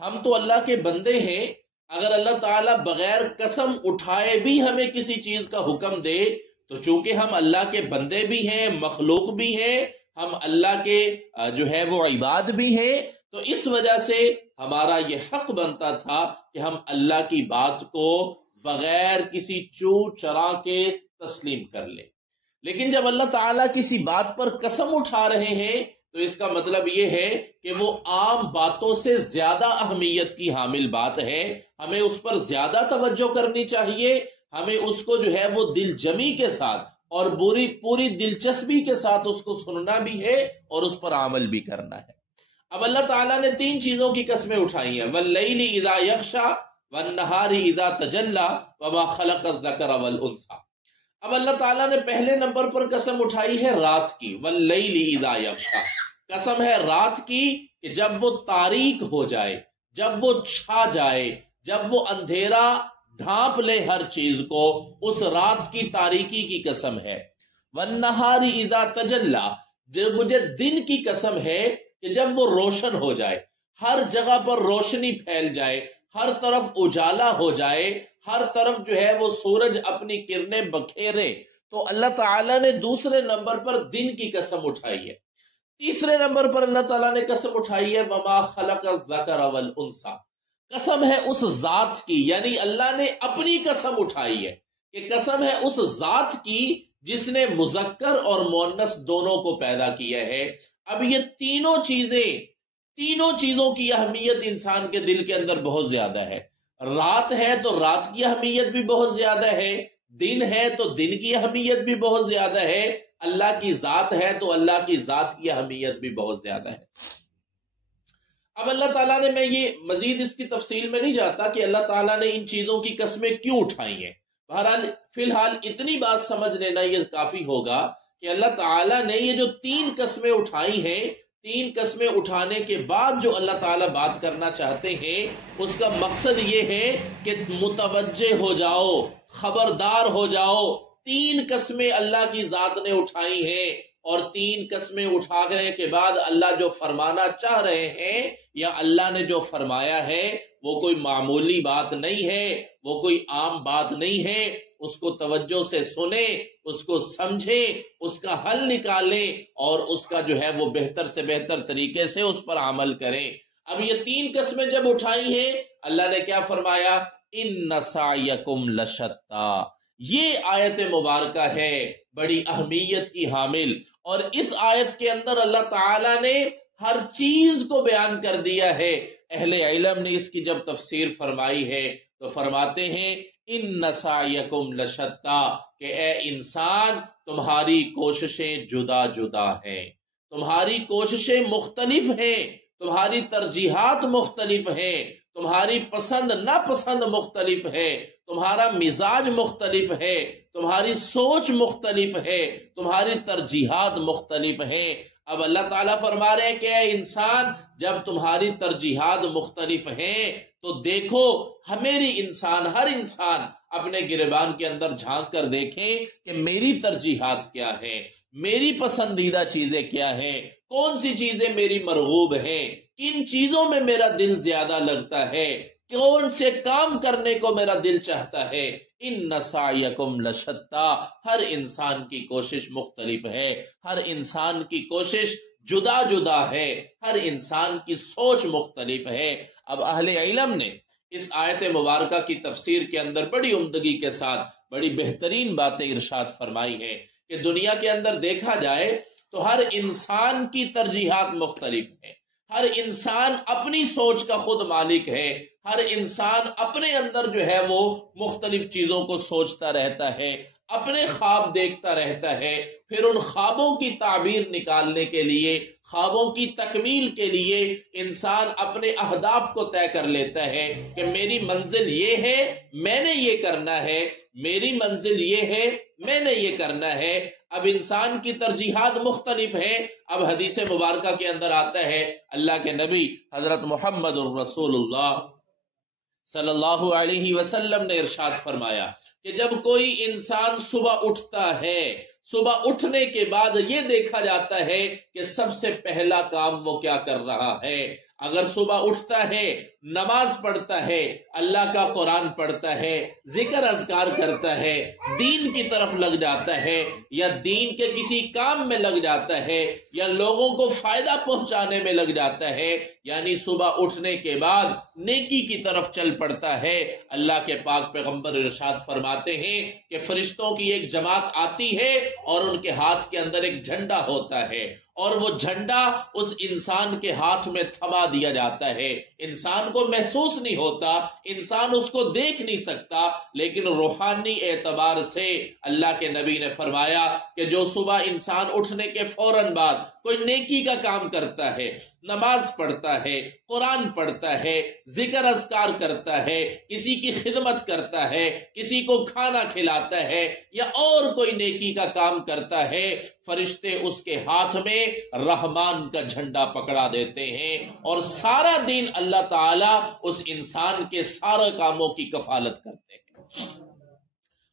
ہم تو اللہ کے بندے ہیں، اگر اللہ تعالیٰ بغیر قسم اٹھائے بھی ہمیں کسی چیز کا حکم دے تو چونکہ ہم اللہ کے بندے بھی ہیں، مخلوق بھی ہیں، ہم اللہ کے جو ہے وہ عباد بھی ہیں، تو اس وجہ سے ہمارا یہ حق بنتا تھا کہ ہم اللہ کی بات کو بغیر کسی چوٹ چرا کے تسلیم کر لیں۔ لیکن جب اللہ تعالیٰ کسی بات پر قسم اٹھا رہے ہیں تو اس کا مطلب یہ ہے کہ وہ عام باتوں سے زیادہ اہمیت کی حامل بات ہے، ہمیں اس پر زیادہ توجہ کرنی چاہیے، ہمیں اس کو جو ہے وہ دل جمی کے ساتھ اور پوری دلچسپی کے ساتھ اس کو سننا بھی ہے اور اس پر عمل بھی کرنا ہے۔ اب اللہ تعالیٰ نے 3 چیزوں کی قسمیں اٹھائی ہیں، واللیل اذا یغشی والنہار اذا تجلی وما خلق الذکر والانثی۔ اب اللہ تعالیٰ نے پہلے نمبر پر قسم اٹھائی ہے رات کی، واللیل اذا یغشی، قسم ہے رات کی کہ جب وہ تاریک ہو جائے، جب وہ چھا جائے، جب وہ اندھیرا ڈھانپ لے ہر چیز کو، اس رات کی تاریکی کی قسم ہے۔ والنہار اذا تجلی، جب مجھے دن کی قسم ہے کہ جب وہ روشن ہو جائے، ہر جگہ پر روشنی پھیل جائے، ہر طرف اجالا ہو جائے، ہر طرف جو ہے وہ سورج اپنی کرنیں بکھیرے، تو اللہ تعالیٰ نے دوسرے نمبر پر دن کی قسم اٹھائی ہے۔ تیسرے نمبر پر اللہ تعالیٰ نے قسم اٹھائی ہے وما خلق الذکر والانثی، قسم ہے اس ذات کی، یعنی اللہ نے اپنی قسم اٹھائی ہے کہ قسم ہے اس ذات کی جس نے مذکر اور مؤنث دونوں کو پیدا کیا ہے۔ اب یہ تینوں چیزوں کی اہمیت انسان کے دل کے اندر بہت زیادہ ہے۔ رات ہے تو رات کی اہمیت بھی بہت زیادہ ہے، دن ہے تو دن کی اہمیت بھی بہت زیادہ ہے، اللہ کی ذات ہے تو اللہ کی ذات کی اہمیت بھی بہت زیادہ ہے۔ اب اللہ تعالیٰ نے، میں یہ مزید اس کی تفصیل میں نہیں جاتا کہ اللہ تعالیٰ نے ان چیزوں کی قسمیں کیوں اٹھائی ہیں، بہرحال فی الحال اتنی بات سمجھ لینا یہ کافی ہوگا کہ اللہ تعالیٰ نے یہ جو 3 قسمیں اٹھائی ہیں، 3 قسمیں اٹھانے کے بعد جو اللہ تعالیٰ بات کرنا چاہتے ہیں اس کا مقصد یہ ہے کہ متوجہ ہو جاؤ، خبردار ہو جاؤ، 3 قسمیں اللہ کی ذات نے اٹھائی ہیں، اور 3 قسمیں اٹھانے کے بعد اللہ جو فرمانا چاہ رہے ہیں یا اللہ نے جو فرمایا ہے وہ کوئی معمولی بات نہیں ہے، وہ کوئی عام بات نہیں ہے، اس کو توجہ سے سنیں، اس کو سمجھیں، اس کا حل نکالیں اور اس کا جو ہے وہ بہتر سے بہتر طریقے سے اس پر عمل کریں۔ اب یہ 3 قسمیں جب اٹھائی ہیں اللہ نے کیا فرمایا؟ ان سعیکم لشتی، یہ آیت مبارکہ ہے بڑی اہمیت کی حامل، اور اس آیت کے اندر اللہ تعالی نے ہر چیز کو بیان کر دیا ہے۔ اہل علم نے اس کی جب تفسیر فرمائی ہے تو فرماتے ہیں ان سعیکم لشتی، کہ اے انسان تمہاری کوششیں جدا جدا ہیں، تمہاری کوششیں مختلف ہیں، تمہاری ترجیحات مختلف ہیں، تمہاری پسند ناپسند مختلف ہے، تمہارا مزاج مختلف ہے، تمہاری سوچ مختلف ہے، تمہاری ترجیحات مختلف ہیں۔ اب اللہ تعالیٰ فرما رہے ہیں کہ اے انسان جب تمہاری ترجیحات مختلف ہیں تو دیکھو ہر انسان اپنے گریبان کے اندر جھانک کر دیکھیں کہ میری ترجیحات کیا ہیں، میری پسندیدہ چیزیں کیا ہیں، کون سی چیزیں میری مرغوب ہیں، کن چیزوں میں میرا دل زیادہ لگتا ہے، کون سے کام کرنے کو میرا دل چاہتا ہے۔ ان سعیکم لشتی، ہر انسان کی کوشش مختلف ہے، ہر انسان کی کوشش جدا جدا ہے، ہر انسان کی سوچ مختلف ہے۔ اب اہل علم نے اس آیت مبارکہ کی تفسیر کے اندر بڑی عمدگی کے ساتھ بڑی بہترین باتیں ارشاد فرمائی ہیں کہ دنیا کے اندر دیکھا جائے تو ہر انسان کی ترجیحات مختلف ہیں، ہر انسان اپنی سوچ کا خود مالک ہے، ہر انسان اپنے اندر جو ہے وہ مختلف چیزوں کو سوچتا رہتا ہے، اپنے خواب دیکھتا رہتا ہے، پھر ان خوابوں کی تعبیر نکالنے کے لیے، خوابوں کی تکمیل کے لیے انسان اپنے اہداف کو طے کر لیتا ہے کہ میری منزل یہ ہے، میں نے یہ کرنا ہے، میری منزل یہ ہے، میں نے یہ کرنا ہے۔ اب انسان کی ترجیحات مختلف ہیں۔ اب حدیث مبارکہ کے اندر آتا ہے اللہ کے نبی حضرت محمد الرسول اللہ صلی اللہ علیہ وسلم نے ارشاد فرمایا کہ جب کوئی انسان صبح اٹھتا ہے، صبح اٹھنے کے بعد یہ دیکھا جاتا ہے کہ سب سے پہلا کام وہ کیا کر رہا ہے۔ اگر صبح اٹھتا ہے، نماز پڑھتا ہے، اللہ کا قرآن پڑھتا ہے، ذکر اذکار کرتا ہے، دین کی طرف لگ جاتا ہے، یا دین کے کسی کام میں لگ جاتا ہے، یا لوگوں کو فائدہ پہنچانے میں لگ جاتا ہے، یعنی صبح اٹھنے کے بعد نیکی کی طرف چل پڑتا ہے، اللہ کے پاک پیغمبر ارشاد فرماتے ہیں کہ فرشتوں کی ایک جماعت آتی ہے اور ان کے ہاتھ کے اندر ایک جھنڈا ہوتا ہے، اور وہ جھنڈا اس انسان کے ہاتھ میں تھما دیا جاتا ہے۔ انسان کو محسوس نہیں ہوتا، انسان اس کو دیکھ نہیں سکتا، لیکن روحانی اعتبار سے اللہ کے نبی نے فرمایا کہ جو صبح انسان اٹھنے کے فوراً بعد کوئی نیکی کا کام کرتا ہے، نماز پڑھتا ہے، قرآن پڑھتا ہے، ذکر اذکار کرتا ہے، کسی کی خدمت کرتا ہے، کسی کو کھانا کھلاتا ہے، یا اور کوئی نیکی کا کام کرتا ہے، فرشتے اس کے ہاتھ میں رحمان کا جھنڈا پکڑا دیتے ہیں، اور سارا دن اللہ تعالیٰ اس انسان کے سارے کاموں کی کفالت کرتے ہیں۔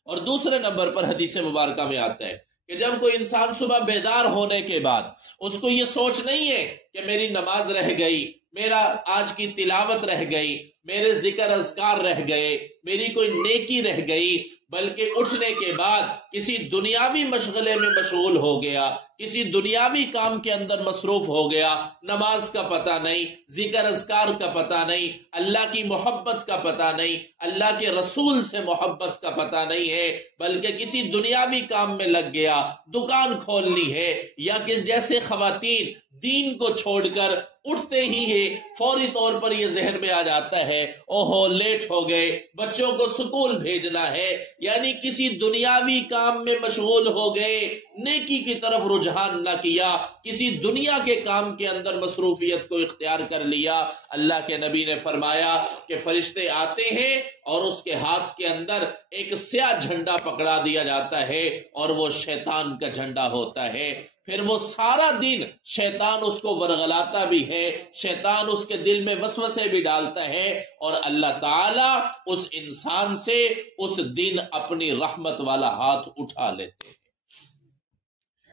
اور دوسرے نمبر پر حدیث مبارکہ میں آتا ہے کہ جب کوئی انسان صبح بیدار ہونے کے بعد اس کو یہ سوچ نہیں ہے کہ میری نماز رہ گئی، میرا آج کی تلاوت رہ گئی، میرے ذکر اذکار رہ گئے، میری کوئی نیکی رہ گئی، بلکہ اٹھنے کے بعد کسی دنیاوی مشغلے میں مشغول ہو گیا، کسی دنیاوی کام کے اندر مصروف ہو گیا، نماز کا پتہ نہیں، ذکر اذکار کا پتہ نہیں، اللہ کی محبت کا پتہ نہیں، اللہ کے رسول سے محبت کا پتہ نہیں ہے، بلکہ کسی دنیاوی کام میں لگ گیا، دکان کھولنی ہے، یا کس جیسے خواتین دین کو چھوڑ کر اٹھتے ہی ہے فوری طور پر یہ ذہن میں آ جاتا ہے اوہو لیٹ ہو گئے، بچوں کو سکول بھیجنا ہے، یعنی کسی دنیاوی کام میں مشغول ہو گئے، نیکی کی طرف رجحان نہ کیا، کسی دنیا کے کام کے اندر مصروفیت کو اختیار کر لیا۔ اللہ کے نبی نے فرمایا کہ فرشتے آتے ہیں اور اس کے ہاتھ کے اندر ایک سیاہ جھنڈا پکڑا دیا جاتا ہے، اور وہ شیطان کا جھنڈا ہوتا ہے۔ پھر وہ سارا دن شیطان اس کو ورغلاتا بھی ہے، شیطان اس کے دل میں وسوسے بھی ڈالتا ہے، اور اللہ تعالیٰ اس انسان سے اس دن اپنی رحمت والا ہاتھ اٹھا لیتے ہیں،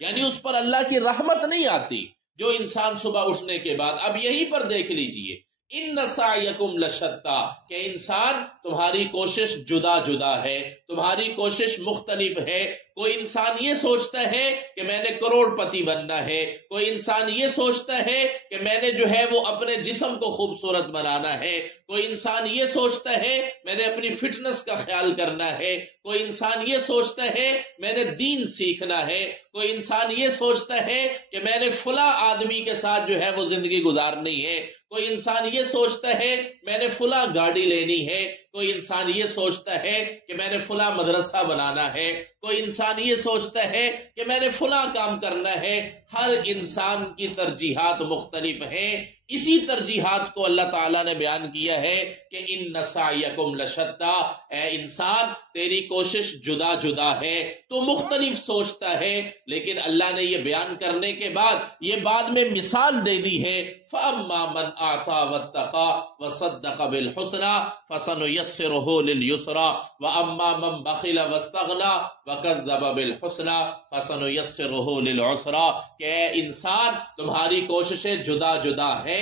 یعنی اس پر اللہ کی رحمت نہیں آتی جو انسان صبح اٹھنے کے بعد۔ اب یہیں پر دیکھ لیجئے ان سعیکم لشتیٰ کہ انسان تمہاری کوشش جدا جدا ہے، تمہاری کوشش مختلف ہے۔ کوئی انسان یہ سوچتا ہے کہ میں نے کروڑ پتی بننا ہے، کوئی انسان یہ سوچتا ہے کہ میں نے جو ہے وہ اپنے جسم کو خوبصورت بنانا ہے، کوئی انسان یہ سوچتا ہے میں نے اپنی فٹنس کا خیال کرنا ہے، کوئی انسان یہ سوچتا ہے میں نے دین سیکھنا ہے، کوئی انسان یہ سوچتا ہے کہ میں نے فلاں آدمی کے ساتھ جو ہے وہ زندگی گزارنی ہے، کوئی انسان یہ سوچتا ہے میں نے فلاں گاڑی لینی ہے، کوئی انسان یہ سوچتا ہے کہ میں نے فلاں مدرسہ بنانا ہے، کوئی انسان یہ سوچتا ہے کہ میں نے فلاں کام کرنا ہے۔ ہر انسان کی ترجیحات مختلف ہیں۔ اسی ترجیحات کو اللہ تعالیٰ نے بیان کیا ہے کہ ان سعیکم لشتیٰ، اے انسان تیری کوشش جدا جدا ہے، تو مختلف سوچتا ہے، لیکن اللہ نے یہ بیان کرنے کے بعد یہ بعد میں مثال دے دی ہے، فَأَمَّا مَنْ أَعْطَى وَاتَّقَى وَصَدَّقَ بِالْحُسْنَى فَسَنُيَسِّرُهُ لِلْيُسْرَى وَأَمَّا مَنْ بَخِلَ وَاسْتَغْنَى وَكَذَّبَ بِالْحُسْنَى فَسَنُيَسِّرُهُ لِلْعُسْرَى کہ اے انسان تمہاری کوششیں جدا جدا ہیں،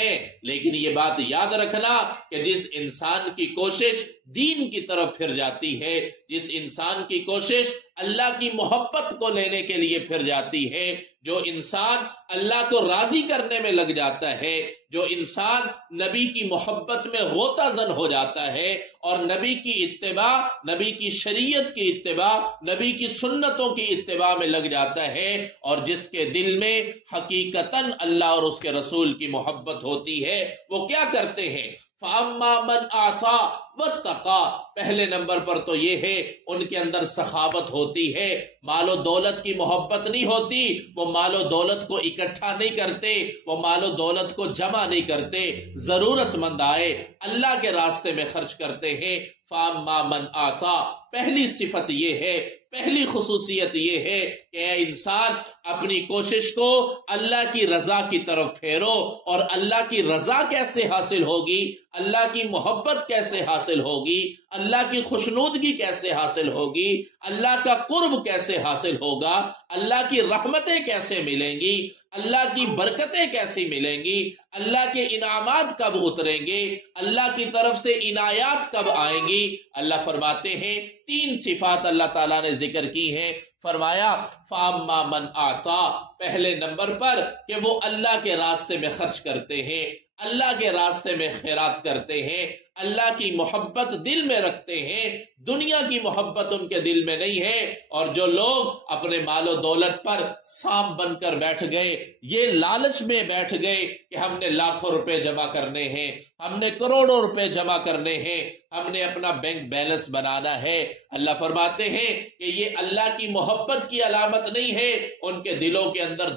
لیکن یہ بات یاد رکھنا کہ جس انسان کی کوشش دین کی طرف پھر جاتی ہے، جس انسان کی کوشش اللہ کی محبت کو لینے کے لیے پھر جاتی ہے، جو انسان اللہ کو راضی کرنے میں لگ جاتا ہے، جو انسان نبی کی محبت میں غوطہ زن ہو جاتا ہے اور نبی کی اتباع، نبی کی شریعت کی اتباع، نبی کی سنتوں کی اتباع میں لگ جاتا ہے، اور جس کے دل میں حقیقتاً اللہ اور اس کے رسول کی محبت ہوتی ہے، وہ کیا کرتے ہیں؟ فَأَمَّا مَنْ أَعْطَى وَاتَّقَى، پہلے نمبر پر تو یہ ہے ان کے اندر سخاوت ہوتی ہے، مال و دولت کی محبت نہیں ہوتی، وہ مال و دولت کو اکٹھا نہیں کرتے، وہ مال و دولت کو جمع نہیں کرتے، ضرورت مند آئے اللہ کے راستے میں خرچ کرتے ہیں۔ فَأَمَّا مَنْ أَعْطَى، پہلی صفت یہ ہے، پہلی خصوصیت یہ ہے کہ اے انسان اپنی کوشش کو اللہ کی رضا کی طرف پھیرو، اور اللہ کی رضا کیسے حاصل ہوگی، اللہ کی محبت کیسے حاصل ہوگی، اللہ کی خوشنودگی کیسے حاصل ہوگی، اللہ کا قرب کیسے حاصل ہوگا، اللہ کی رحمتیں کیسے ملیں گی؟ اللہ کی برکتیں کیسی ملیں گی، اللہ کے انعامات کب اتریں گے، اللہ کی طرف سے عنایات کب آئیں گی؟ اللہ فرماتے ہیں 3 صفات اللہ تعالیٰ نے ذکر کی ہیں۔ فرمایا فَأَمَّا مَنْ أَعْطَى، پہلے نمبر پر کہ وہ اللہ کے راستے میں خرچ کرتے ہیں، اللہ کے راستے میں خیرات کرتے ہیں، اللہ کی محبت دل میں رکھتے ہیں، دنیا کی محبت ان کے دل میں نہیں ہے۔ اور جو لوگ اپنے مال و دولت پر سانپ بن کر بیٹھ گئے، یہ لالچ میں بیٹھ گئے کہ ہم نے لاکھوں روپے جمع کرنے ہیں، ہم نے کروڑوں روپے جمع کرنے ہیں، ہم نے اپنا بینک بیلنس بنانا ہے، اللہ فرماتے ہیں کہ یہ اللہ کی محبت کی علامت نہیں ہے، ان کے دلوں کے اندر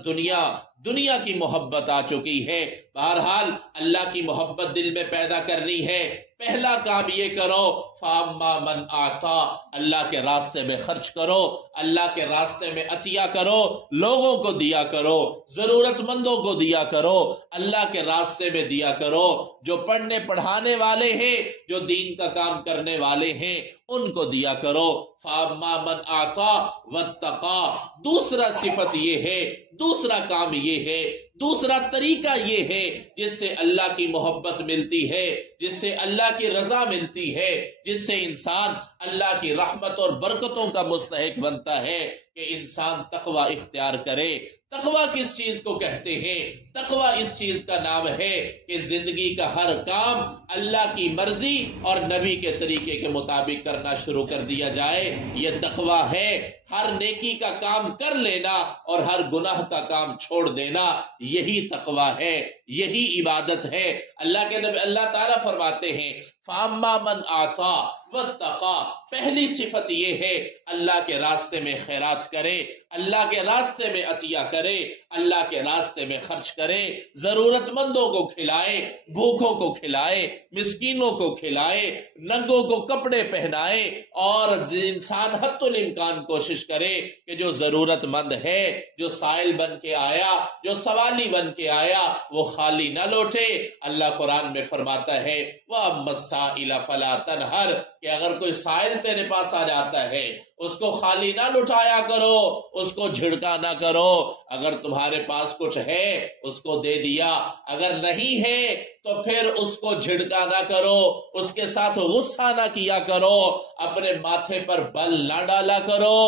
دنیا کی محبت آ چکی ہے۔ بہرحال اللہ کی محبت دل میں پیدا کرنی ہے، پہلا کام یہ کرو فَأَمَّا مَنْ أَعْطَى، اللہ کے راستے میں خرچ کرو، اللہ کے راستے میں عطیہ کرو، لوگوں کو دیا کرو، ضرورت مندوں کو دیا کرو، اللہ کے راستے میں دیا کرو، جو پڑھنے پڑھانے والے ہیں، جو دین کا کام کرنے والے ہیں ان کو دیا کرو۔ فَأَمَّا مَنْ أَعْطَى وَاتَّقَى، دوسرا صفت یہ ہے، دوسرا کام یہ ہے، دوسرا طریقہ یہ ہے جس سے اللہ کی محبت ملتی ہے، جس سے اللہ کی رضا ملتی ہے، جس سے انسان اللہ کی رحمت اور برکتوں کا مستحق بنتا ہے کہ انسان تقوی اختیار کرے۔ تقوی کس چیز کو کہتے ہیں؟ تقوی اس چیز کا نام ہے کہ زندگی کا ہر کام اللہ کی مرضی اور نبی کے طریقے کے مطابق کرنا شروع کر دیا جائے، یہ تقوی ہے۔ ہر نیکی کا کام کر لینا اور ہر گناہ کا کام چھوڑ دینا، یہی تقوی ہے، یہی عبادت ہے۔ اللہ کے نبی اللہ تعالیٰ فرماتے ہیں فَأَمَّا مَنْ أَعْطَى وَاتَّقَى، پہلی صفت یہ ہے اللہ کے راستے میں خیرات کرے، اللہ کے راستے میں عطیہ کرے، اللہ کے راستے میں خرچ کرے، ضرورت مندوں کو کھلائے، بھوکوں کو کھلائے، مسکینوں کو کھلائے، ننگوں کو کپڑے پہنائے، اور انسان حتی الامکان کوشش کرے کہ جو ضرورت مند ہے، جو سائل بن کے آیا، جو سوالی بن کے آیا، وہ خالی نہ لوٹے۔ اللہ قرآن میں فرماتا ہے وَأَمَّا السَّائِلَ فَلَا تَنْهَرْ، کہ اگر کوئی سائل تیرے پاس آ جاتا ہے اس کو خالی نہ لٹایا کرو، اس کو جھڑکا نہ کرو، اگر تمہارے پاس کچھ ہے اس کو دے دیا، اگر نہیں ہے تو پھر اس کو جھڑکا نہ کرو، اس کے ساتھ غصہ نہ کیا کرو، اپنے ماتھے پر بل نہ ڈالا کرو،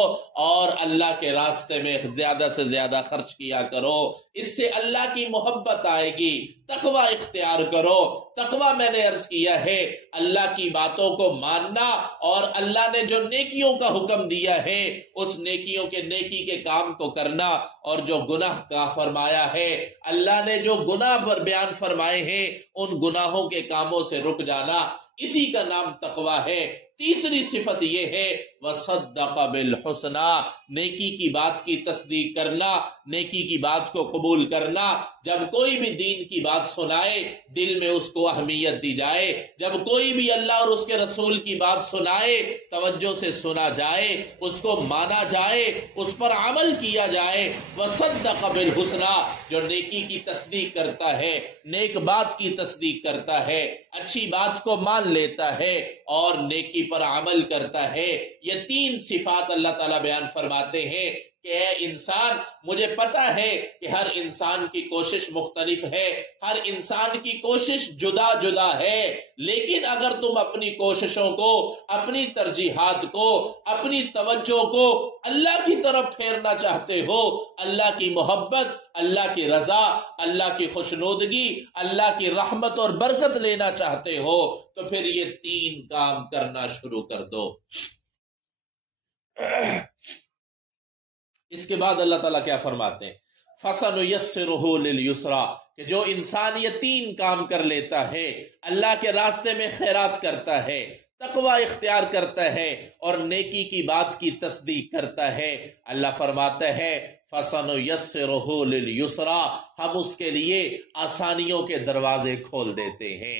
اور اللہ کے راستے میں زیادہ سے زیادہ خرچ کیا کرو، اس سے اللہ کی محبت آئے گی۔ تقوی اختیار کرو۔ تقوی میں نے عرض کیا ہے اللہ کی باتوں کو ماننا، اور اللہ نے جو نیکیوں کا حکم دیا ہے اس نیکی کے کام کو کرنا، اور جو گناہ کا فرمایا ہے اللہ نے جو گناہ پر بیان فرمائے ہیں ان گناہوں کے کاموں سے رک جانا، اسی کا نام تقوی ہے۔ تیسری صفت یہ ہے وَصَدَّقَ بِالْحُسْنَى، نیکی کی بات کی تصدیق کرنا، نیکی کی بات کو قبول کرنا۔ جب کوئی بھی دین کی بات سنائے دل میں اس کو اہمیت دی جائے، جب کوئی بھی اللہ اور اس کے رسول کی بات سنائے توجہ سے سنا جائے، اس کو مانا جائے، اس پر عمل کیا جائے۔ وَصَدَّقَ بِالْحُسْنَى، جو نیکی کی تصدیق کرتا ہے، نیک بات کی تصدیق کرتا ہے، اچھی بات کو مان لیتا ہے اور نیکی پر عمل کرتا ہے۔ یہ 3 صفات اللہ تعالیٰ بیان فرماتے ہیں کہ اے انسان، مجھے پتا ہے کہ ہر انسان کی کوشش مختلف ہے، ہر انسان کی کوشش جدا جدا ہے، لیکن اگر تم اپنی کوششوں کو، اپنی ترجیحات کو، اپنی توجہ کو اللہ کی طرف پھیرنا چاہتے ہو، اللہ کی محبت، اللہ کی رضا، اللہ کی خوشنودگی، اللہ کی رحمت اور برکت لینا چاہتے ہو، تو پھر یہ 3 کام کرنا شروع کر دو۔ اس کے بعد اللہ تعالیٰ کیا فرماتے ہیں فَسَنُيَسِّرُهُ لِلْيُسْرَى، کہ جو انسان یہ 3 کام کر لیتا ہے، اللہ کے راستے میں خیرات کرتا ہے، تقوی اختیار کرتا ہے اور نیکی کی بات کی تصدیق کرتا ہے، اللہ فرماتا ہے فَسَنُيَسِّرُهُ لِلْيُسْرَى، ہم اس کے لیے آسانیوں کے دروازے کھول دیتے ہیں،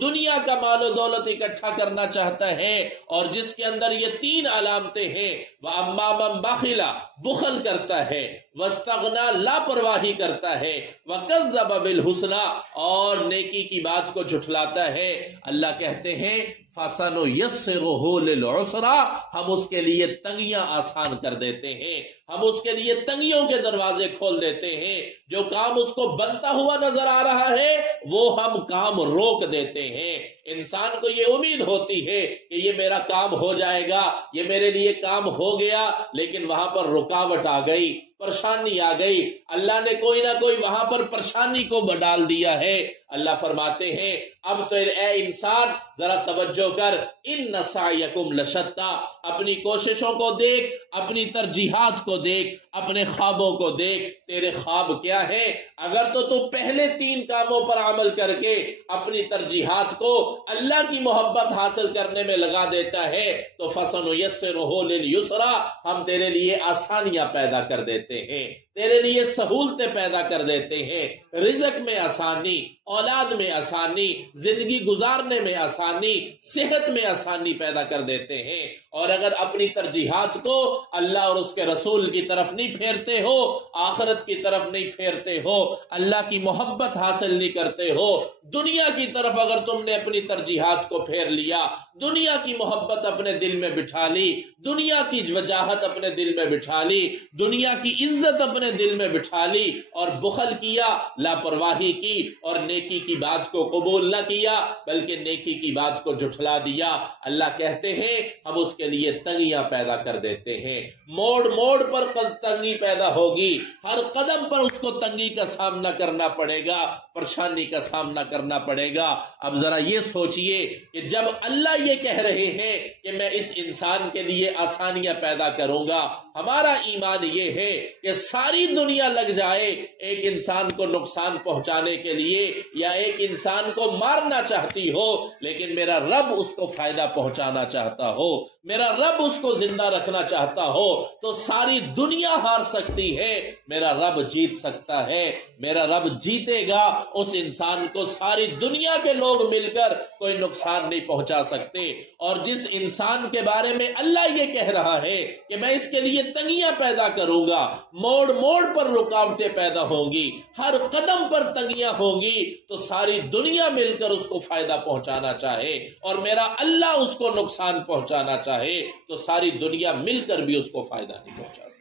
دنیا کا مال و دولت اکٹھا کرنا چاہتا ہے اور جس کے اندر یہ 3 علامتیں ہیں، وَأَمَّا مَن بَخِلَ بخل کرتا ہے، وَاسْتَغْنَى لاپرواہی کرتا ہے، وَكَذَّبَ بِالْحُسْنَى اور نیکی کی بات کو جھٹلاتا ہے، اللہ کہتے ہیں فَسَنُيَسِّرُهُ لِلْعُسْرَى ہم اس کے لیے تنگیاں آسان کر دیتے ہیں، ہم اس کے لیے تنگیوں کے دروازے کھول دیتے ہیں، جو کام اس کو بنتا ہوا نظر آ رہا ہے وہ ہم کام روک دیتے ہیں۔ انسان کو یہ امید ہوتی ہے کہ یہ میرا کام ہو جائے گا، یہ میرے لیے کام ہو گیا، لیکن وہاں پر رکاوٹ آ گئی، پریشانی آ گئی، اللہ نے کوئی نہ کوئی وہاں پر پریشانی کو ڈال دیا ہے۔ اللہ فرماتے ہیں اب تو اے انسان ذرا توجہ کر، ان سعیکم لشتی اپنی کوششوں کو دیکھ، اپنی ترجیحات کو دیکھ، اپنے خوابوں کو دیکھ، تیرے خواب کیا ہے؟ اگر تو پہلے 3 کاموں پر عمل کر کے اپنی ترجیحات کو اللہ کی محبت حاصل کرنے میں لگا دیتا ہے تو فَسَنُيَسِّرُهُ لِلْيُسْرَى ہم تیرے لیے آسانیاں پیدا کر دیتے ہیں، تیرے لیے سہولتیں پیدا کر دیتے ہیں، رزق میں آسانی، اولاد میں آسانی، زندگی گزارنے میں آسانی، صحت میں آسانی پیدا کر دیتے ہیں۔ اور اگر اپنی ترجیحات کو اللہ اور اس کے رسول کی طرف نہیں پھیرتے ہو، آخرت کی طرف نہیں پھیرتے ہو، اللہ کی محبت حاصل نہیں کرتے ہو، دنیا کی طرف اگر تم نے اپنی ترجیحات کو پھیر لیا، دنیا کی محبت اپنے دل میں بٹھا لی، دنیا کی وجاہت اپنے دل میں بٹھا لی، دنیا کی عزت اپنے دل میں بٹھا لی اور بخل کیا، لاپرواہی کی اور نیکی کی بات کو قبول نہ کیا بلکہ نیکی کی بات کو جھٹلا دیا، اللہ کہتے ہیں ہم اس کے لیے تنگیاں پیدا کر دیتے ہیں، موڑ موڑ پر تنگی پیدا ہوگی، ہر قدم پر اس کو تنگی کا سامنا کرنا پڑے گا، پریشانی کا سامنا کرنا پڑے گا۔ اب ذرا یہ سوچئے کہ جب اللہ یہ کہہ رہے ہیں کہ میں اس انسان کے لیے آسانیاں پیدا کروں گا، ہمارا ایمان یہ ہے کہ ساری دنیا لگ جائے ایک انسان کو نقصان پہنچانے کے لیے یا ایک انسان کو مارنا چاہتی ہو، لیکن میرا رب اس کو فائدہ پہنچانا چاہتا ہو، میرا رب اس کو زندہ رکھنا چاہتا ہو تو ساری دنیا ہار سکتی ہے، میرا رب جیت سکتا ہے، میرا رب جیتے گا، اس انسان کو ساری دنیا کے لوگ مل کر کوئی نقصان نہیں پہنچا سکتے۔ اور جس انسان کے بارے میں اللہ یہ کہہ رہا ہے کہ میں اس کے لیے تنگیاں پیدا کروں گا، موڑ موڑ پر رکاوٹیں پیدا ہوں گی، ہر قدم پر تنگیاں ہوں گی، تو ساری دنیا مل کر اس کو فائدہ پہنچانا چاہے اور میرا اللہ اس کو نقصان پہنچانا چاہے تو ساری دنیا مل کر بھی اس کو فائدہ نہیں پہنچا سکتی۔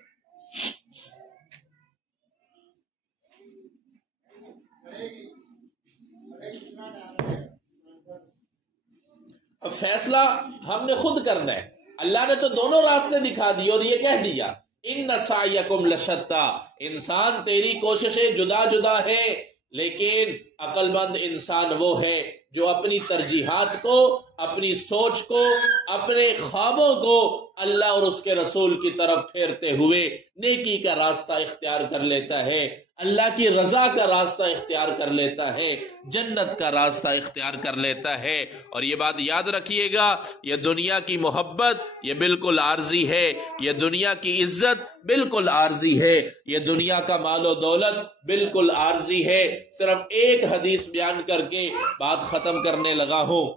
اب فیصلہ ہم نے خود کرنا ہے، اللہ نے تو دونوں راستے دکھا دیے اور یہ کہہ دیا ان سعیکم لشتی، انسان تیری کوششیں جدا جدا ہے، لیکن عقل مند انسان وہ ہے جو اپنی ترجیحات کو، اپنی سوچ کو، اپنے خوابوں کو اللہ اور اس کے رسول کی طرف پھیرتے ہوئے نیکی کا راستہ اختیار کر لیتا ہے، اللہ کی رضا کا راستہ اختیار کر لیتا ہے، جنت کا راستہ اختیار کر لیتا ہے۔ اور یہ بات یاد رکھیے گا، یہ دنیا کی محبت یہ بالکل عارضی ہے، یہ دنیا کی عزت بالکل عارضی ہے، یہ دنیا کا مال و دولت بالکل عارضی ہے۔ صرف ایک حدیث بیان کر کے بات ختم کرنے لگا ہوں۔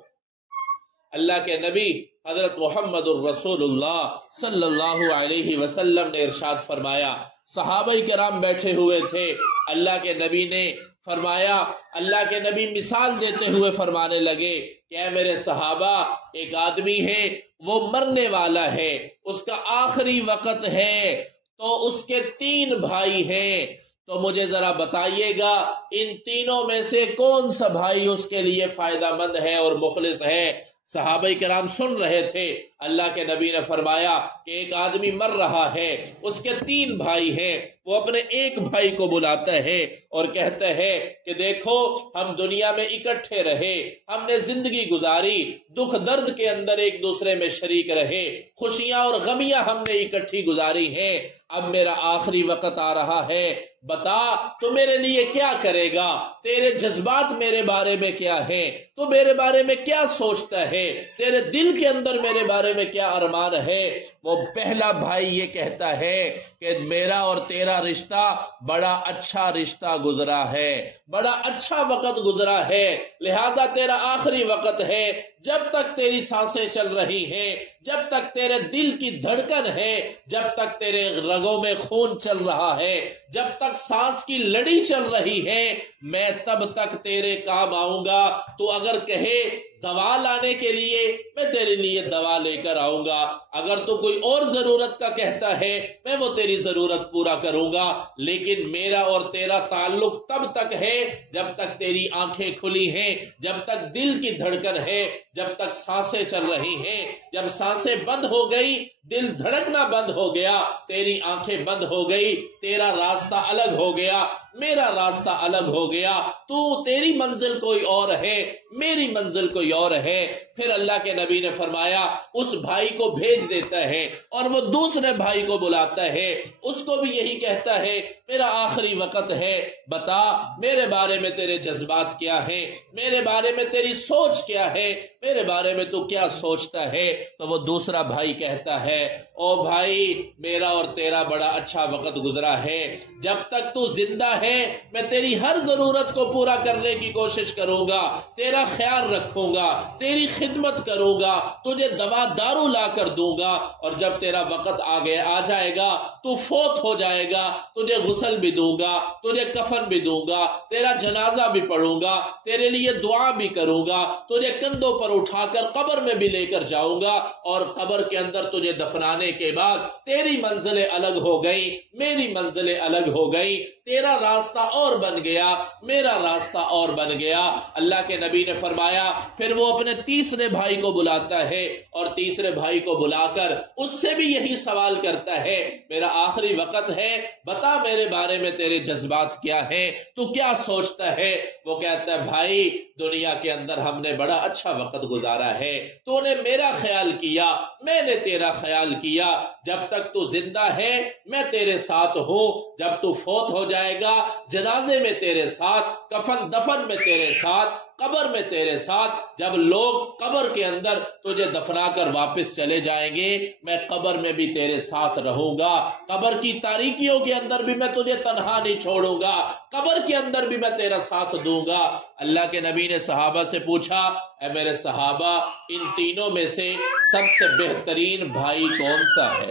اللہ کے نبی حضرت محمد الرسول اللہ صلی اللہ علیہ وسلم نے ارشاد فرمایا، صحابہ کرام بیٹھے ہوئے تھے، اللہ کے نبی نے فرمایا، اللہ کے نبی مثال دیتے ہوئے فرمانے لگے کہ اے میرے صحابہ، ایک آدمی ہے وہ مرنے والا ہے، اس کا آخری وقت ہے، تو اس کے 3 بھائی ہیں، تو مجھے ذرا بتائیے گا ان تینوں میں سے کون سا بھائی اس کے لیے فائدہ مند ہے اور مخلص ہے؟ صحابہ کرام سن رہے تھے، اللہ کے نبی نے فرمایا کہ ایک آدمی مر رہا ہے، اس کے 3 بھائی ہیں، وہ اپنے ایک بھائی کو بلاتا ہے اور کہتا ہے کہ دیکھو ہم دنیا میں اکٹھے رہے، ہم نے زندگی گزاری، دکھ درد کے اندر ایک دوسرے میں شریک رہے، خوشیاں اور غمیاں ہم نے اکٹھی گزاری ہیں، اب میرا آخری وقت آ رہا ہے، بتا تو میرے لیے کیا کرے گا، تیرے جذبات میرے بارے میں کیا ہیں، تو میرے بارے میں کیا سوچتا ہے، تیرے دل کے اندر میرے بارے میں کیا ارمان ہے۔ وہ پہلا بھائی یہ کہتا ہے کہ میرا اور تیرا رشتہ بڑا اچھا رشتہ گزرا ہے، بڑا اچھا وقت گزرا ہے، لہذا تیرا آخری وقت ہے، جب تک تیری سانسیں چل رہی ہیں، جب تک تیرے دل کی دھڑکن ہے، جب تک تیرے رگوں میں خون چل رہا ہے، جب تک سانس کی لڑی چل رہی ہے، میں تب تک تیرے کام آؤں گا۔ تو اگر کہے دوا لانے کے لیے، میں تیرے لیے دوا لے کر آؤں گا، اگر تو کوئی اور ضرورت کا کہتا ہے میں وہ تیری ضرورت پورا کروں گا، لیکن میرا اور تیرا تعلق تب تک ہے جب تک تیری آنکھیں کھلی ہیں، جب تک دل کی دھڑکن ہے، جب تک سانسیں چل رہی ہیں۔ جب سانسیں بند ہو گئی، دل دھڑکنا بند ہو گیا، تیری آنکھیں بند ہو گئی، تیرا راستہ الگ ہو گیا، میرا راستہ الگ ہو گیا، تو تیری منزل کوئی اور ہے، میری منزل کوئی اور ہے۔ پھر اللہ کے نبی نے فرمایا اس بھائی کو بھیج دیتا ہے اور وہ دوسرے بھائی کو بلاتا ہے، اس کو بھی یہی کہتا ہے میرا آخری وقت ہے، بتا میرے بارے میں تیرے جذبات کیا ہیں، میرے بارے میں تیری سوچ کیا ہے، میرے بارے میں تو کیا سوچتا ہے۔ تو وہ دوسرا بھائی کہتا ہے او بھائی میرا اور تیرا بڑا اچھا وقت گزرا ہے، جب تک تو زندہ ہے میں تیری ہر ضرورت کو پورا کرنے کی کوشش کروں گا، تیرا خیال رکھوں گا، تیری خدمت کروں گا، تجھے دوا دارو لا کر دوں گا، اور جب تیرا وقت آ جائے گا تو فوت ہو جائے گا، تجھے غسل بھی دوں گا، تجھے کفن بھی دوں گا، تیرا جنازہ بھی پڑھوں گا، تیرے لیے دعا بھی کروں گا، تجھے کندھوں پر اٹھا کر قبر میں بھی لے کر جاؤں گا، اور قبر کے اندر تجھے دفنانے کے بعد تیری منزلیں الگ ہو گئی، میری منزلیں الگ ہو گئی، تیرا راستہ اور بن گیا، میرا راستہ اور بن گیا۔ اللہ کے نبی نے فرمایا پھر وہ اپنے تیسرے بھائی کو بلاتا ہے اور تیسرے بھائی کو بلا کر اس سے بھی یہی سوال کرتا ہے میرا آخری وقت ہے، بتا میرے بارے میں تیرے جذبات کیا ہیں، تو کیا سوچتا ہے۔ وہ کہتا ہے بھائی دنیا کے اندر ہم نے بڑا اچھا وقت گزارا ہے، تو نے میرا خیال کیا، میں نے تیرا خیال کیا، جب تک تو زندہ ہے میں تیرے ساتھ ہوں، جب تو فوت ہو جائے گا جنازے میں تیرے ساتھ، کفن دفن میں تیرے ساتھ، قبر میں تیرے ساتھ، جب لوگ قبر کے اندر تجھے دفنا کر واپس چلے جائیں گے میں قبر میں بھی تیرے ساتھ رہوں گا، قبر کی تاریکیوں کے اندر بھی میں تجھے تنہا نہیں چھوڑوں گا، قبر کے اندر بھی میں تیرا ساتھ دوں گا۔ اللہ کے نبی نے صحابہ سے پوچھا اے میرے صحابہ ان تینوں میں سے سب سے بہترین بھائی کون سا ہے؟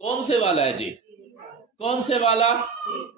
کون سے والا ہے جی؟ کون سے والا؟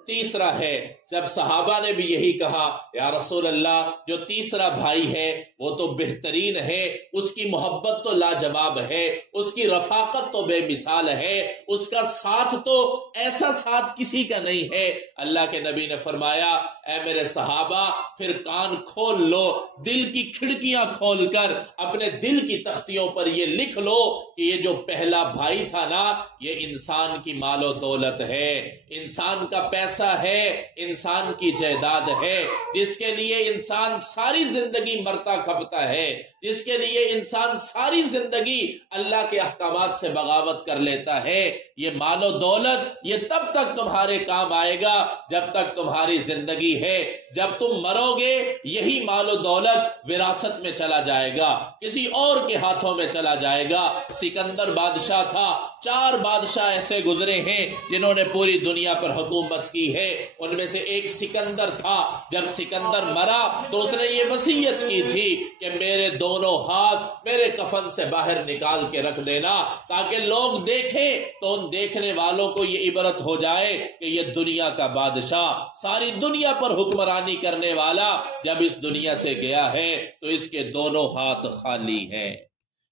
تیسرا ہے۔ جب صحابہ نے بھی یہی کہا یا رسول اللہ جو تیسرا بھائی ہے وہ تو بہترین ہے، اس کی محبت تو لاجواب ہے، اس کی رفاقت تو بے مثال ہے، اس کا ساتھ تو ایسا ساتھ کسی کا نہیں ہے۔ اللہ کے نبی نے فرمایا اے میرے صحابہ پھر کان کھول لو، دل کی کھڑکیاں کھول کر اپنے دل کی تختیوں پر یہ لکھ لو کہ یہ جو پہلا بھائی تھا نا یہ انسان کی مال و دولت ہے، انسان کا پیسہ ہے، انسان کی جائیداد ہے، جس کے لیے انسان ساری زندگی مرتا کھپتا ہے، جس کے لیے انسان ساری زندگی اللہ کے احکامات سے بغاوت کر لیتا ہے۔ یہ مال و دولت یہ تب تک تمہارے کام آئے گا جب تک تمہاری زندگی ہے، جب تم مرو گے یہی مال و دولت وراثت میں چلا جائے گا، کسی اور کے ہاتھوں میں چلا جائے گا۔ سکندر بادشاہ تھا، 4 بادشاہ ایسے گزرے ہیں جنہوں نے پوری دنیا پر حکومت کی ہے، ان میں سے ایک سکندر تھا۔ جب سکندر مرا تو اس نے یہ وصیت کی تھی کہ میرے دونوں ہاتھ میرے کفن سے باہر نکال کے رکھ دینا تاکہ لوگ دیکھیں تو ان دیکھنے والوں کو یہ عبرت ہو جائے کہ یہ دنیا کا بادشاہ ساری دنیا پر حکمرانی کرنے والا جب اس دنیا سے گیا ہے تو اس کے دونوں ہاتھ خالی ہیں،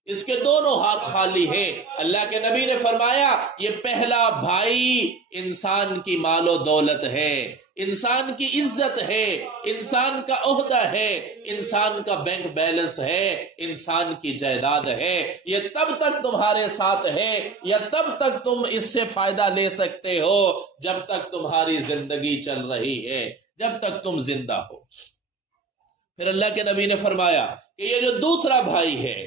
اس کے دونوں ہاتھ خالی ہیں۔ اللہ کے نبی نے فرمایا یہ پہلا بھائی انسان کی مال و دولت ہے، انسان کی عزت ہے، انسان کا عہدہ ہے، انسان کا بینک بیلنس ہے، انسان کی جائیداد ہے، یہ تب تک تمہارے ساتھ ہے یا تب تک تم اس سے فائدہ لے سکتے ہو جب تک تمہاری زندگی چل رہی ہے، جب تک تم زندہ ہو۔ پھر اللہ کے نبی نے فرمایا کہ یہ جو دوسرا بھائی ہے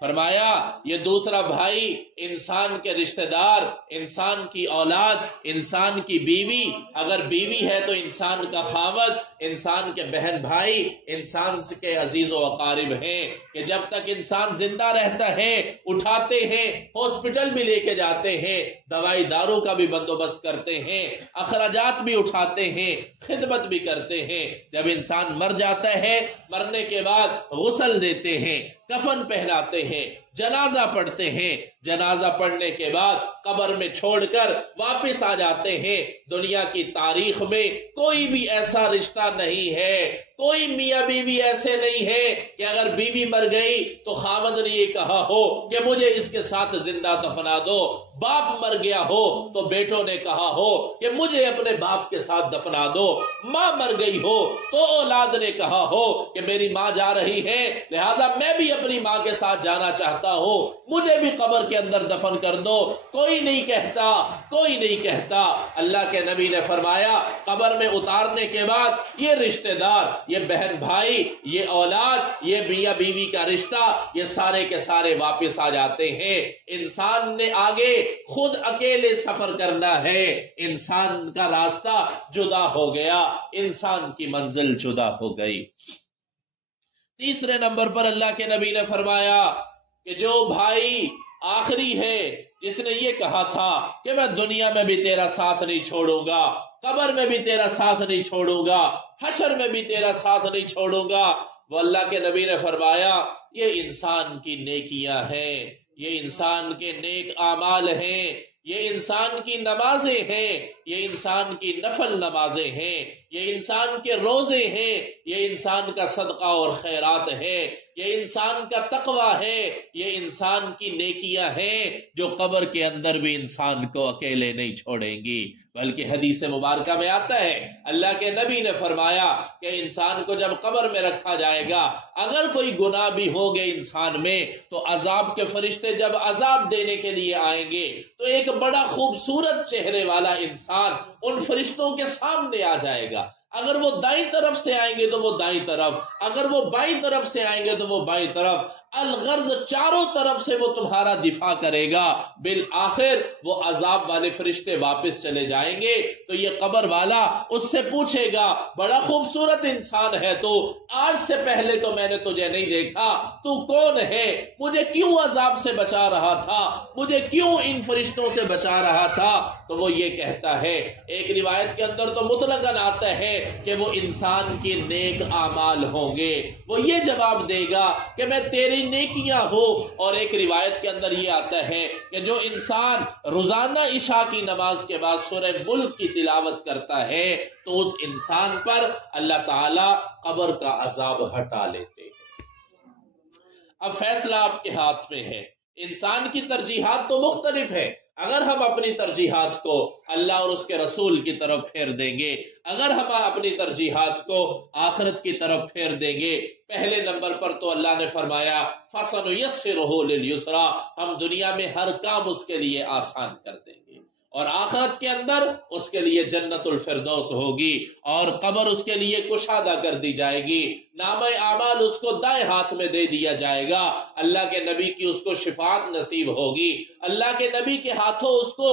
فرمایا یہ دوسرا بھائی انسان کے رشتہ دار، انسان کی اولاد، انسان کی بیوی، اگر بیوی ہے تو انسان کا خاوند، انسان کے بہن بھائی، انسان کے عزیز و اقارب ہیں کہ جب تک انسان زندہ رہتا ہے اٹھاتے ہیں، ہاسپٹل بھی لے کے جاتے ہیں، دوائی دارو کا بھی بندوبست کرتے ہیں، اخراجات بھی اٹھاتے ہیں، خدمت بھی کرتے ہیں۔ جب انسان مر جاتا ہے، مرنے کے بعد غسل دیتے ہیں، کفن پہناتے ہیں، جنازہ پڑھتے ہیں، جنازہ پڑھنے کے بعد قبر میں چھوڑ کر واپس آ جاتے ہیں۔ دنیا کی تاریخ میں کوئی بھی ایسا رشتہ نہیں ہے، کوئی میاں بیوی ایسے نہیں ہے کہ اگر بیوی مر گئی تو خاوند نے یہ کہا ہو کہ مجھے اس کے ساتھ زندہ دفنا دو، باپ مر گیا ہو تو بیٹوں نے کہا ہو کہ مجھے اپنے باپ کے ساتھ دفنا دو، ماں مر گئی ہو تو اولاد نے کہا ہو کہ میری ماں جا رہی ہے لہذا میں بھی اپنی ماں کے ساتھ جانا چاہتا ہوں، مجھے بھی قبر کے اندر دفن کر دو۔ کوئی نہیں کہتا، کوئی نہیں کہتا۔ اللہ کے نبی نے فرمایا قبر میں اتارنے کے بعد یہ رشتہ دار، یہ بہن بھائی، یہ اولاد، یہ میاں بیوی کا رشتہ، یہ سارے کے سارے واپس آ جاتے ہیں۔ انسان نے آگے خود اکیلے سفر کرنا ہے، انسان کا راستہ جدا ہو گیا، انسان کی منزل جدا ہو گئی۔ تیسرے نمبر پر اللہ کے نبی نے فرمایا کہ جو بھائی آخری ہے جس نے یہ کہا تھا کہ میں دنیا میں بھی تیرا ساتھ نہیں چھوڑوں گا، قبر میں بھی تیرا ساتھ نہیں چھوڑوں گا، حشر میں بھی تیرا ساتھ نہیں چھوڑوں گا، وہ اللہ کے نبی نے فرمایا یہ انسان کی نیکیاں ہیں، یہ انسان کے نیک اعمال ہیں، یہ انسان کی نمازیں ہیں، یہ انسان کی نفل نمازیں ہیں، یہ انسان کے روزے ہیں، یہ انسان کا صدقہ اور خیرات ہے، یہ انسان کا تقوی ہے، یہ انسان کی نیکیاں ہیں جو قبر کے اندر بھی انسان کو اکیلے نہیں چھوڑیں گی۔ بلکہ حدیث مبارکہ میں آتا ہے اللہ کے نبی نے فرمایا کہ انسان کو جب قبر میں رکھا جائے گا اگر کوئی گناہ بھی ہو گئے انسان میں تو عذاب کے فرشتے جب عذاب دینے کے لیے آئیں گے تو ایک بڑا خوبصورت چہرے والا انسان ان فرشتوں کے سامنے آ جائے گا۔ اگر وہ دائیں طرف سے آئیں گے تو وہ دائیں طرف، اگر وہ بائیں طرف سے آئیں گے تو وہ بائیں طرف، الغرض چاروں طرف سے وہ تمہارا دفاع کرے گا۔ بالآخر وہ عذاب والے فرشتے واپس چلے جائیں گے تو یہ قبر والا اس سے پوچھے گا بڑا خوبصورت انسان ہے تو، آج سے پہلے تو میں نے تجھے نہیں دیکھا، تو کون ہے؟ مجھے کیوں عذاب سے بچا رہا تھا؟ مجھے کیوں ان فرشتوں سے بچا رہا تھا؟ تو وہ یہ کہتا ہے، ایک روایت کے اندر تو مطلقاً آتا ہے کہ وہ انسان کے نیک اعمال ہوں گے، وہ یہ جواب دے گا کہ میں تیری نیکیاں ہو، اور ایک روایت کے اندر یہ آتا ہے کہ جو انسان روزانہ عشاء کی نماز کے بعد سورہ ملک کی تلاوت کرتا ہے تو اس انسان پر اللہ تعالی قبر کا عذاب ہٹا لیتے ہیں۔ اب فیصلہ آپ کے ہاتھ میں ہے، انسان کی ترجیحات تو مختلف ہے، اگر ہم اپنی ترجیحات کو اللہ اور اس کے رسول کی طرف پھیر دیں گے، اگر ہم اپنی ترجیحات کو آخرت کی طرف پھیر دیں گے، پہلے نمبر پر تو اللہ نے فرمایا فَسَنُيَسِّرُهُ لِلْيُسْرَىٰ، ہم دنیا میں ہر کام اس کے لیے آسان کر دیں گے، اور آخرت کے اندر اس کے لیے جنت الفردوس ہوگی، اور قبر اس کے لیے کشادہ کر دی جائے گی، نامہ اعمال اس کو دائیں ہاتھ میں دے دیا جائے گا، اللہ کے نبی کی اس کو شفاعت نصیب ہوگی، اللہ کے نبی کے ہاتھوں اس کو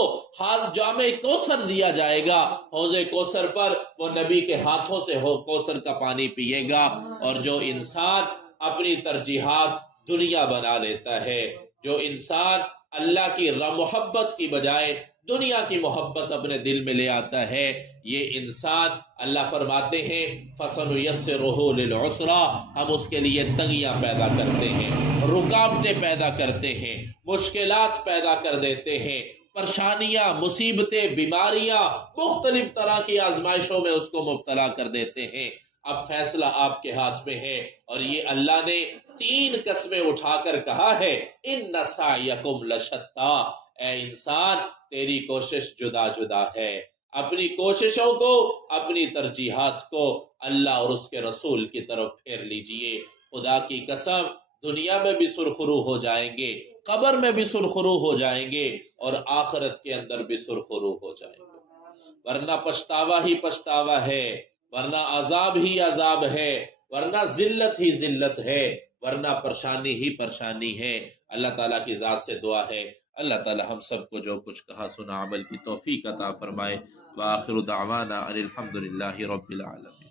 جام کوثر دیا جائے گا، حوض کوثر پر وہ نبی کے ہاتھوں سے کوثر کا پانی پیے گا۔ اور جو انسان اپنی ترجیحات دنیا بنا لیتا ہے، جو انسان اللہ کی محبت کی بجائے دنیا کی محبت اپنے دل میں لے آتا ہے، یہ انسان اللہ فرماتے ہیں فَسَنُيَسِّرُهُ لِلْعُسْرَىٰ، ہم اس کے لیے تنگیاں پیدا کرتے ہیں، رکاوٹیں پیدا کرتے ہیں، مشکلات پیدا کر دیتے ہیں، پریشانیاں، مصیبتیں، بیماریاں، مختلف طرح کی آزمائشوں میں اس کو مبتلا کر دیتے ہیں۔ اب فیصلہ آپ کے ہاتھ میں ہے، اور یہ اللہ نے 3 قسمیں اٹھا کر کہا ہے إِنَّ سَعْيَكُمْ لَشَتَّىٰ، اے انسان تیری کوشش جدا جدا ہے، اپنی کوششوں کو، اپنی ترجیحات کو اللہ اور اس کے رسول کی طرف پھیر لیجئے۔ خدا کی قسم دنیا میں بھی سرخرو ہو جائیں گے، قبر میں بھی سرخرو ہو جائیں گے، اور آخرت کے اندر بھی سرخرو ہو جائیں گے، ورنہ پچھتاوا ہی پچھتاوا ہے، ورنہ عذاب ہی عذاب ہے، ورنہ ذلت ہی ذلت ہے، ورنہ پریشانی ہی پریشانی ہے۔ اللہ تعالیٰ کی ذات سے دعا ہے اللہ تعالیٰ ہم سب کو جو کچھ کہا سنا عمل کی توفیق عطا فرمائے۔ وآخر دعوانا ان الحمد للہ رب العالمین۔